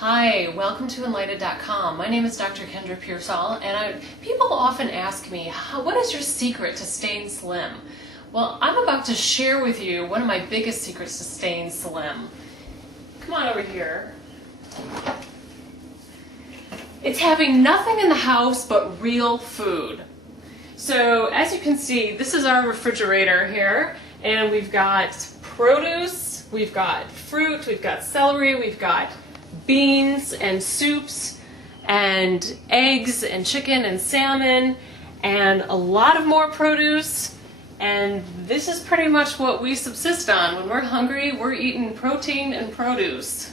Hi, welcome to Enlighted.com. My name is Dr. Kendra Pearsall, and people often ask me, what is your secret to staying slim? Well, I'm about to share with you one of my biggest secrets to staying slim. Come on over here. It's having nothing in the house but real food. So as you can see, this is our refrigerator here, and we've got produce, we've got fruit, we've got celery, we've got beans and soups and eggs and chicken and salmon and a lot of more produce, and this is pretty much what we subsist on. When we're hungry, we're eating protein and produce.